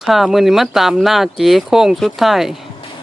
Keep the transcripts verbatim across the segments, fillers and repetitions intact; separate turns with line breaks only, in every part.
ค่ะมื้อนี้มาตามหน้าเจ๊โค้งสุดท้าย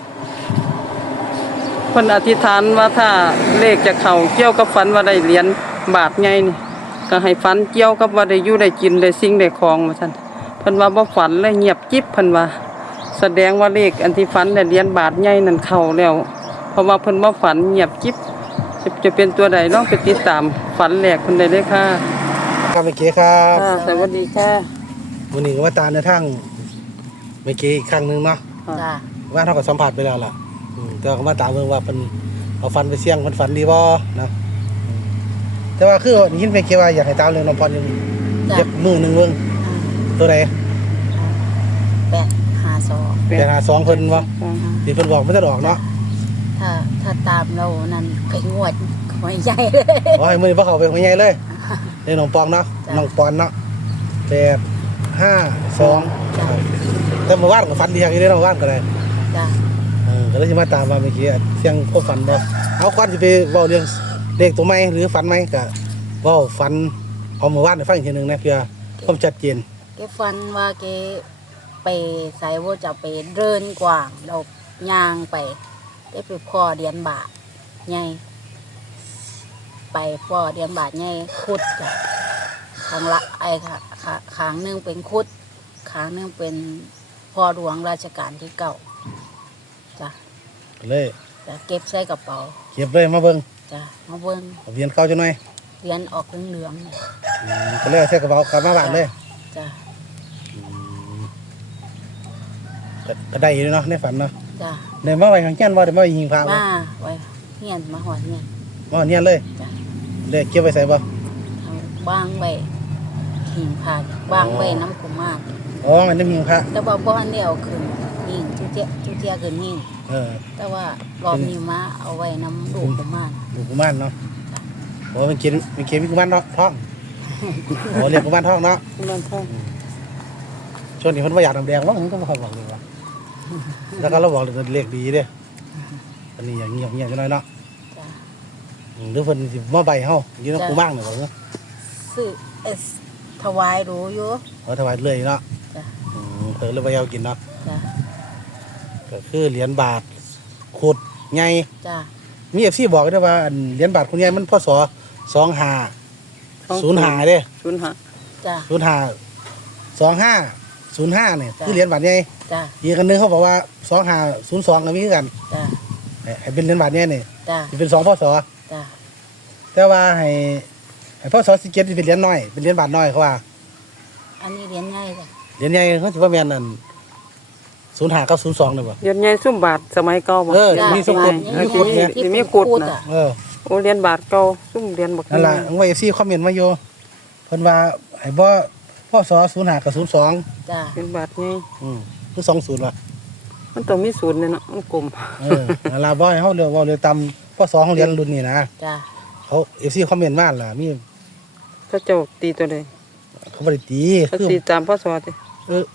เพิ่นอธิษฐานว่าถ้าเลขจะเข้าเกี่ยวกับฝันว่าได้เหรียญบาทใหญ่นี่ก็ให้ฝันเกี่ยวกับว่าได้อยู่ได้กินได้สิ่งได้ของว่าซั่นเพิ่นว่าบ่ฝันเลยเงียบกิ๊บเพิ่นว่าแสดงว่าเลขอันที่ฝันได้เหรียญบาทใหญ่นั่นเข้าแล้วเพราะว่าเพิ่นบ่ฝันเงียบกิ๊บจะจะเป็นตัวใดลองไปติดตามฝันแรกเพิ่นได้เลยค่ะ
ครับเมื่อกี้ครับ
ค่ะสวัสดีค่ะ
วันนี้ก็ว่าตามในทางเมื่อกี้อีกครั้งหนึงเนาะ
จ้า
ว่าเท่ากับสัมผัสไปแล้วล่ะอืมแต่ว่าก็มาตามเบิ่งว่าเป็นเอาฟันไปเสี่ยงมันฝันดีบ่นะอืมแต่ว่าคือยินเมื่อกี้ว่าอยากให้ตามเรื่องน้องพรอยู่
จ้า
เย็บมือหนึงเบิ่งตัวใด
แปดห้าสอง
แปดห้าสองเพิ่นบ่
อืม
ที่เพิ่นบอกมันจะออกเนาะ
ถ้าถ้าตามเรานั่นไปงวดหอยใหญ่เลย
ขอให้มื้อนี้บ่เข้าไปหัวใหญ่เลยในน้องปองเนาะ
จ้ะ
น้องปอนเนาะแปดห้าสอง
จ้า
แต่เมื่อวานก็ฝันดีอย่างนี้เด้อเมื่อวานก็ได้
จ้า
เออก็เลยจะมาตามว่าเมื่อกี้เสียงพวกฝันบ่เอาก่อนจะไปเว้าเรื่องเลขตัวใหม่หรือฝันใหม่ก็เว้าฝันเอามาว่านให้ฟังอีกทีหนึงนะเพื่อความชัดเจน
แกฟันว่าแกไปใส่ว่าจะไปเดินกว่างเราย่างไปได้ไปพ่อเดียนบาทไงไปพ่อเดียนบาทไงคุดจ้ะข้างละไอ้ค่ะขาขางหนึงเป็นคุดขางหนึงเป็นพ่อหลวงราชการที่เก่าจ้ะ
ก็เลย
จะเก็บใส่กระเป๋า
เก็บเลยมาเบิ่ง
จ้ะมาเบิ้ง
เอาเวียนเข้าจังหน่อย
เหรียญออกเหลืองๆเนี่ย
อืมก็เลยเอาใส่กระเป๋ากลับมาบ้านเลย
จ้ะ
อืมก็ก็ได้อยู่เนาะในฝันเนาะ
จ้ะ
ได้มาไว้ข้างแก้นบ่ได้มาไว้หิงพระบ่
มาไว้เฮียนมาหอดเนี่ย
มาเอาเนี่ยเลย
จ้ะ
เลยเก็บไว้ใส่บ่
เอาบ้างไว้หิงผาดบ้างไว้น้ำกุมาร
อ๋อมันน้ำหิงพระ
แต่ว่าบ้านเดียวขึ้นหิงทุเจียทุเจียขึ้นหิง
เออ
แต่ว่ารอบนี้มาเอาไว้น้ำลูกกุมาร
ดูกุมารเนาะโอ้มันกินมันกินมีกุมารเนาะท้องโอ้เรียกกุมารท้องเนาะ
นั่นค่ะ
ช่วงนี้เพิ่นว่าอยากน้ำแดงว่ามันก็บ่ค่อยบอกเลยว่า แล้วก็เราบอกเลยเลขดีเด้อันนี้อย่างเงียบเงียบจังหน่อยเนาะ
จ้ะ
อืมหรือเพิ่นสิมาใบเฮาอยู่ในกูมั่งเนี่ยบ่เนาะ
ซื้อเอสถวายรู้อยู่
เอาถวายเรื่อยเนาะ
จ้ะ
อืมเพิ่นเลยบ่เอากินเนาะ
จ้ะ
ก็คือเหรียญบาทขุดใหญ่
จ้ะ
มี เอฟ ซี บอกด้วยว่าอันเหรียญบาทคนใหญ่มันพศสองห้าศูนย์ห้าเด้
ศูนย์ห้า
จ้ะ
ศูนย์ห้า สองห้าศูนย์ห้าเนี่ยคือเหรียญบาทใหญ่
จ้ะ
อีกอันหนึงเขาบอกว่าสองห้าศูนย์สองก็มีคือกัน
จ้ะ
ให้ให้เป็นเหรียญบาทใหญ่นี่
จ้ะ
สิเป็นสองพศ
จ้ะ
แต่ว่าให้ให้พศสิบเจ็ดสิเป็นเหรียญน้อยเป็นเหรียญบาทน้อยเขาว่า
อันนี้เหรียญใหญ่จ้ะ
เหรียญใหญ่เขาสิว่าแม่นนั่นศูนย์ห้ากับศูนย์สองเลยบ่
เหรียญใหญ่ซุ่มบาทสมัยเก่าบ่
เออ
จ้ะ
มีสกุล
มี
มีกุดเนี่ย
ที่
มี
เป็น
กุด
คุด
น่ะ
อ่ะ
เออ
โอ้เหรียญบาทเก่าซุ่มเหรียญบัก
นั่นล่ะอังว่า เอฟ ซี คอมเมนต์มาอยู่เพิ่นว่าให้บ่พศศูนย์ห้ากับศูนย์สอง
จ้ะ
เหรียญบาทใหญ่
อืมคือสองศูนย์ว่ะ
มันต้องมีศูนย์เนี่ยเนาะมันกลม
เออนั่นล่ะบ่ให้เฮาเลือกเว้าเลือกตามพศของเหรียญรุ่นนี้นะ
จ้ะ
เขา เอฟ ซี คอมเมนต์มาล่ะมี
พระเจ้าตีตัวใด
เขาบ่ได้ตี
เขา
คือ
ตีตามพศติ
เออ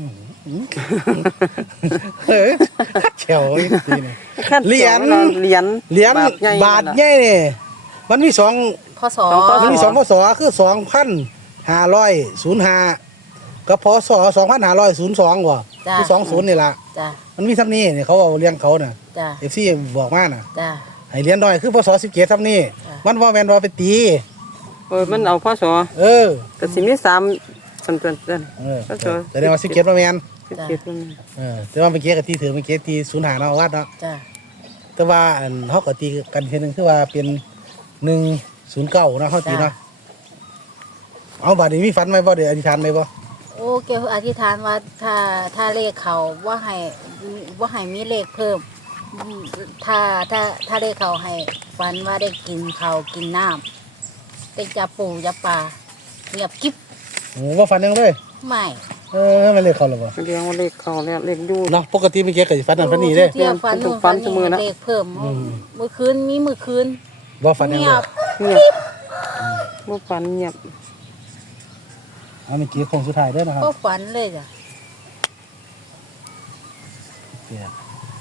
เออคัดแถวอีกทีนี่ เหรียญ
เหรียญ
เหรียญ
บาทใหญ่
บาทใหญ่นี่มันมีสอง
ข้อสอ
สองข้อ
มันมีสองพศคือสองพันห้าร้อยศูนย์ห้ากับพศสองพันห้าร้อยศูนย์สองว่ะ
จ้ะ
คือสองศูนย์นี่ล่ะ
จ้ะ
มันมีซ้ำนี้นี่เขาเอาเลี้ยงเขาน่ะ
จ้ะ
เอฟซีบอกมาน่ะ
จ้ะ
ให้เลี้ยงน้อยคือพศสิบเจ็ดซ้ำนี้
จ้ะ
มันว่าแมนว่าไปตี
เออมันเอาพศ
เออ
ก็สิมีสามสันสันสัน
เออ
พศ
แสดงว่าสิบเจ็ดว่าแมน
สิบเจ็ดมัน
เออแต่ว่าเมื่อกี้กับตีถือเมื่อกี้ตีศูนย์หาเนาะวัดเนาะ
จ้ะ
แต่ว่าอันเขาก็ตีกันทีหนึงคือว่าเป็นหนึ่งศูนย์เก้าเนาะเขาตีเนาะเอาบัดนี้มีฝันไหมบ่เดี๋ยวอธิษฐานไหมบ่
โอ้เกอธิษฐานว่าถ้าถ้าเลขเขาว่าให้ว่าให้มีเลขเพิ่มอืมถ้าถ้าถ้าเลขเขาให้ฝันว่าได้กินเขาวกินน้ำได้จับปูจับปลาเงียบกิ๊บ
โอ้ว่าฝันยังเลย
ไม่
เออไม่เลยเขาหรอบ่
เรียงว่าเลขเขาแล้วเลขอยู่
เนาะปกติเมื่อกี้ก็สิฝันนั่นฝันนี่เด้
เที่ยวฝันนู่นฝัน
ฝันเสมอ
นี่
นะ
เลขเพิ่ม
อืม
เมื่อคืนมีเมื่อคืน
บ่ฝันยัง
เงี
เลย ย
บ
เงียบบ่ฝันเงียบ
เอาเมื่อกี้โค้งสุดท้ายเด้อนะครับ
ก็ฝันเลยจ้ะ
เปลี่ยน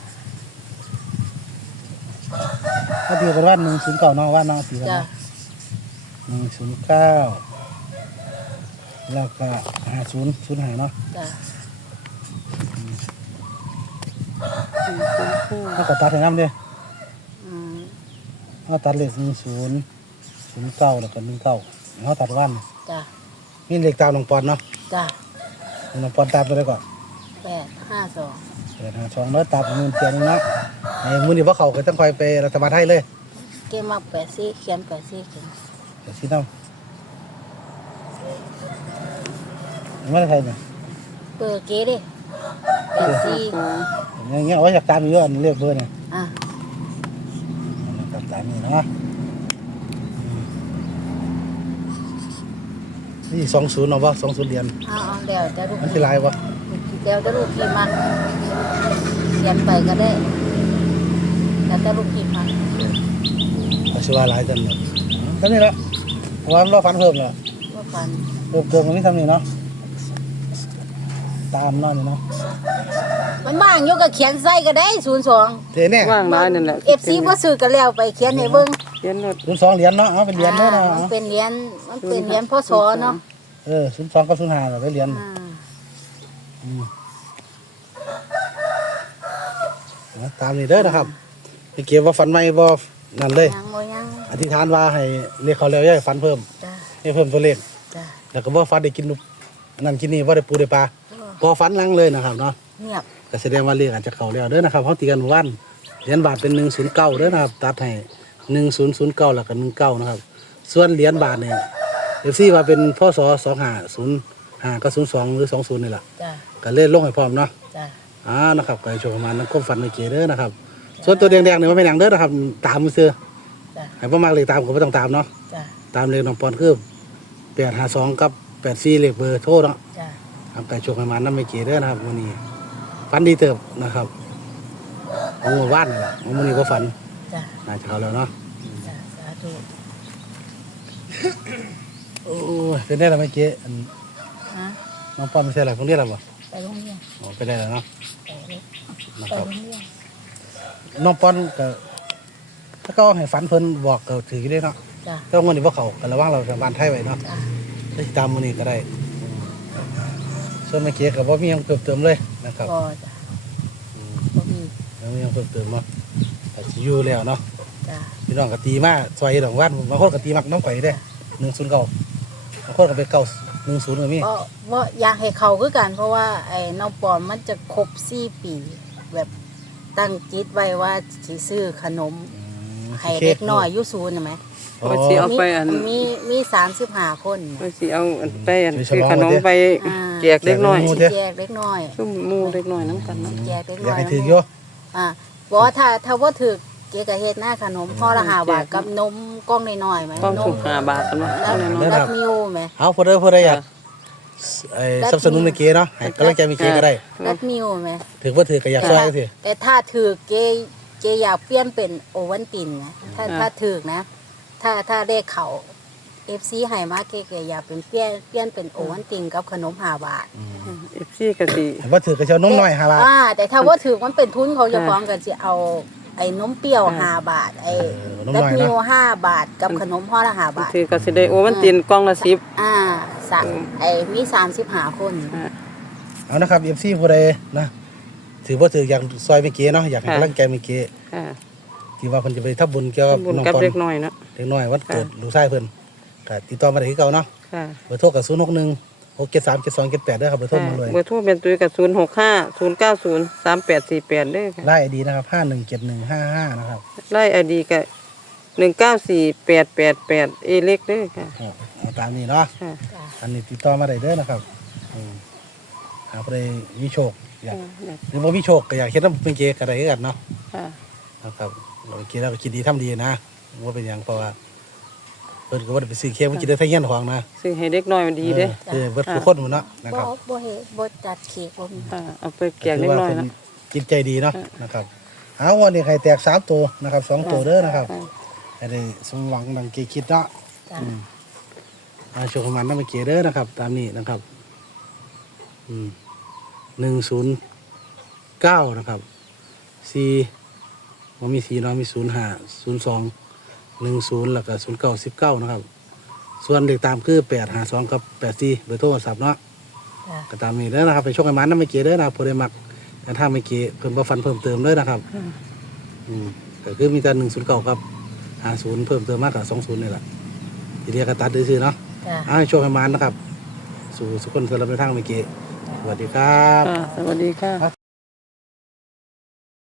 ถ้าตีเป็นวันหนึ่งศูนย์เก้าเนาะวันเนาะตีกัน
จ้ะ
เนาะหนึ่งศูนย์เก้าแล้วก็ห้าศูนย์ศูนย์ห้าเนาะ
จ้ะ
เขาก็ตัดให้น้ำเด้
อืม
เขาตัดเลขหนึ่งศูนย์ศูนย์เก้าแล้วก็หนึ่งเก้าเขาตัดวัน
จ้ะ
มีเลขตามน้องปอนเนาะ
จ้ะ
น้องปอนตามไปเลยก่อน
แปดห้าสอง
เปิดหาช่องแล้วตามมือเตียนงเนาะไอ้มือนี่ว่าเขาก็ต้องคอยไปรัฐบาลไทยเลย
เกมมาแปดซี่เขียนแปดซี่เขียน
เดี๋ยวชี้น้ำไม่ได้ไทยเนี่ย
เบอร์เก๋ดิแปดซี่
อย่างเงี้ยว่าอยากตามอยู่อันเรียกเบอร์เนี่ย
อ่ะ
ตามตามนี่เนาะนี่สองศูนย์เอาวะสองศูนย์เหรียญ
เอาเอาเดี๋ยวจะลูก
มันคือลายวะ
เดี๋ยวจะลูกพิมพ์มาเขียนไปก็ได้แล้วจะลูกพิมพ์มา
เอาชื่อว่าหลายจังเลยก็นี่แหละเพราะว่ามันเราฟันเพิ่มเนาะ
ว่าฟัน
เพิ่มเติมตรงนี้ทำนี่เนาะตามเนาะนี่เนาะ
มันบ้างอยู่กับเขียนใส่ก็ได้ศูนย์สอง
เทแน่
ว่างร้ายนั่นแหละ
เอฟซีบ่ซื้อกันแล้วไปเขียนให้เบิ่ง
เขียนรถ
ศูนย์สองเหรียญเนาะเอาเป็นเหรียญเนาะ
อ่า
เนาะ
มันเป็นเหรียญมันเป็นเหรียญพศเนาะ
เออศูนย์สองกับศูนย์ห้าเราได้เหรียญ
อ่า
อืมเอาตามนี่เด้อนะครับไปเก็บว่าฟันไม่บ่นั่นเลย
ยังบ่ยัง
อธิษฐานว่าให้เรียกเขาแล้วอย่าให้ฟันเพิ่ม
จ้ะ
ให้เพิ่มตัวเลข
จ้ะ
แล้วก็บ่ฟันได้กินนุนั่นกินนี่บ่ได้ปูได้ปลาพอฟันหลังเลยนะครับเนาะ
เงียบ
ก็แสดงว่าเลขอาจจะเข้าแล้วเด้อนะครับเฮาตีกันเมื่อวันเหรียญบาทเป็นหนึ่งศูนย์เก้าเด้อนะครับตัดให้หนึ่งศูนย์ศูนย์เก้าแล้วก็หนึ่งเก้านะครับส่วนเหรียญบาทเนี่ยเอฟซีว่าเป็นพศสองห้าศูนย์ห้าก็ศูนย์สองหรือสองศูนย์นี่แหละ
จ้ะ
ก็เลยลงให้พร้อมเนาะ
จ้ะ
อ่านะครับก็ให้โชคประมาณนั้นก้มฟันไม่เก๋เด้อนะครับส่วนตัวแดงๆเนี่ยมันไม่แดงเด้อนะครับตามมือซื้อ
จ้ะ
ให้บ่มากเลยตามก็บ่ต้องตามเนาะ
จ้ะ
ตามเลขน้องปอนคือแปดห้าสองกับแปดสี่เลขเบอร์โทรเนาะ
จ้ะ
ทำไปโชคประมาณนั้นไม่เก๋เด้อนะครับวันนี้ฟันดีเติบนะครับโอ้ว่านนี่แหละวันนี้ก็ฝัน
จ้ะ
น่าจะเข้าแล้วเนาะ
จ้ะสาธุ
โอ้ยเป็นได้แล้วไม่เก๋อัน
ฮะ
น้องปอนไม่ใช่หรอเพิ่งเรียนแล้วบ่
ไปโรงเรียน
อ๋อไปได้แล้วเนาะ
ไปโรง
นะ
ไป
ครับ
โรงเรียน
น้องปอนก็ถ้าก็ให้ฝันเพิ่นบอกก็ถือได้เนาะ
จ้ะ
แต่ว่าวันนี้พวกเขาก็ระวังเราทางบ้านไทยไว้เนาะ
จ้ะ
ได้ตามมื้อนี้ก็ได้ส่วนไม่เก๋ก็บ่มีหยังเพิ่มเติมเลยนะครับ
พอจ้ะบ่มี
แล้วมีหยังเพิ่มเติมเนาะก็สิอยู่แล้วเนาะ
จ้ะ
พี่น้องก็ตีมาซอยดอกว่านบางคนก็ตีมักน้องข่อยได้หนึ่งศูนย์เก้าบางคนก็ไปเก้าหนึ่งศูนย์ก็มี
เพราะว่าอยากให้เขาคือกันเพราะว่าไอ้น้องปอมมันจะครบสี่ปี แบบตั้งจิตไว้ว่าสิซื้อขนมให้เด็กน้อยอยู่ศูนย์ใช่ไหม
อ๋อ
ไปสิเอาไปอัน
มีมีสามสิบห้าคน
ไปสิเอาอันไปอัน
ไปฉ
ซื้อ
ลอง
ขนม
มาเด้
ไป
อ่า
แจกเล็กน้อย
แจก
สิ
เด้อ
แจกเล็กน้อย
ซุ่มหมู่เล็กน้อยนํกันเนาะ
แจกเล็ก
อ
น้
ยาก
อย
ให้ถืออยู่
อ่าบอกว่าถ้าถ้าว่าถือเกกะเฮ็ดหน้าขนมพ่อละห้าบาทกับนมกล้องน้อยๆไหม
ต้อง
น
ถู
ม
กห้าบาทกันว่า
แล้ว
เอาแน่นอน
รัดมิวไหม
เอาพอเด้อพอได้อยากไอ้สนับสนุนในเก๋เนาะให้กำลังใจมีเก๋ก็ได้
รัดมิวไหม
ถือว่าถือก็อยากช่วยก็สิ
แต่ถ้าถือเกเกอยากเปลี่ยนเป็นโอวันตินนะถ้าถ้าถือนะ ถ้าถ้าได้เขาเอฟซีให้มาเกเกอยากเป็นเปลี่ยนเปลี่ยนเป็นโอวันตินกับขนมห้าบาท
เอฟซีก็สิ
ว่าถือก็เชียวนมน้อยหาบาท
อ่าแต่ถ้าว่าถือมันเป็นทุนเขาจะฟ้องกันจะเอาไอ้นมเปรี้ยวห้าบาทไอ้
นม
รั
น้
ด
อย
มิ
เนาะ
วห้าบาทกับขนมห่อละห้าบาท
ถือก็สิได้โอวันตินกล่องละสิบ
อ่าสะไอ้มีสามสิบห้าคน
อ่า
เอานะครับเอฟซีผู้ใดนะถือว่าถืออยากซอยมีเก๋เนาะอยากให้
ค่ะ
กำลังใจมีเก๋
ค่ะ
ที่ว่าเพิ่นจะไปทับบุญเกี่ยวกับ
บุญ
น้อง
กับ
ปอน
เล็กน้อยเนาะ
เด็กน้อยวันเกิด
ค่ะ
ลูกชายเพิ่นก็ติดต่อมาได้คือเก่าเนาะ
ค่ะ
เบอร์โทรก็ศูนย์หกหนึ่งหกเจ็ดสามเจ็ดสองเจ็ดแปดเด้อครับเบอร์โทรมาเลย
เบอร์โทรเป็นตุ้ยกับศูนย์หกห้าศูนย์เก้าศูนย์สามแปดสี่แปดเด้อค่ะ
ไล่ดีนะครับห้าหนึ่งเจ็ดหนึ่งห้าห้านะครับ
ไล่ไอดีกับหนึ่งเก้าสี่แปดแปดแปดเอเล็กเด้อค่ะ
เอาเอาตามนี้เนาะ
ค่ะ
จ้ะ
อันนี้ติดต่อมาได้เด้อนะครับอืมหาผู้ใดมีโชคอยากหรือว่ามีโชคก็อยากเฮ็ดน้ำเป็นเกก็ได้คือกันเนาะ
ค่ะ
นะครับเราคิดแล้วก็คิดดีทำดีนะว่าเป็นอย่างเพราะว่าเพิ่นก็ว่าไปซื้อเค้กมันกินได้ทั้งเงี้ยนของนะ
ซึ่งให้เด็กน้อยมันดีเด้อ
เออเบิดทุกคนหมดเนาะนะ
บ่
ครับ
บ่เฮ็ดบ่จัดเค้กบ่มี
ค่ะเอาไปแจกเด็กน้อย
ถืว่า
นะ
เพิ่จิตใจดีเนาะนะครับเอาวันนี้ใครแตกสามตัวนะครับสองตัวเด้อนะครับให้ได้สมหวังดังเกคิดเนาะ
จ้ะ
อืมอาโชคประมาณนั้นมาเกเด้อนะครับ ตามนี้นะครับอืมหนึ่งศูนย์เก้านะครับสี่มันมีสี่เนาะมีศูนย์ห้าศูนย์สองหนึ่งศูนย์แล้วก็ศูนย์เก้าสิบเก้านะครับ ส่วนเด็กตามคือแปดห้าสองกับแปดสี่เบอร์โทรศัพท์เนาะ
จ้ะ
ก็ตามนี้เด้อนะครับไปโชคให้มันน้ำไม่เกเด้อนะครับผู้ใดมักแต่ถ้าไม่เก๋เพิ่มว่าฟันเพิ่มเติมเลยนะครับ
ค่ะ
อืมก็คือมีแต่หนึ่งศูนย์เก่ากับหาศูนย์เพิ่มเติมมากกว่าสองศูนย์นี่แหละทีเดียวก็ตัดดื้อๆเนาะ
จ้ะ
เอาให้โชคให้มานนะครับ สู่สุขคนสำหรับในทางไม่เก๋สวัสดีครับ
ค่ะสวัสดีค่ะ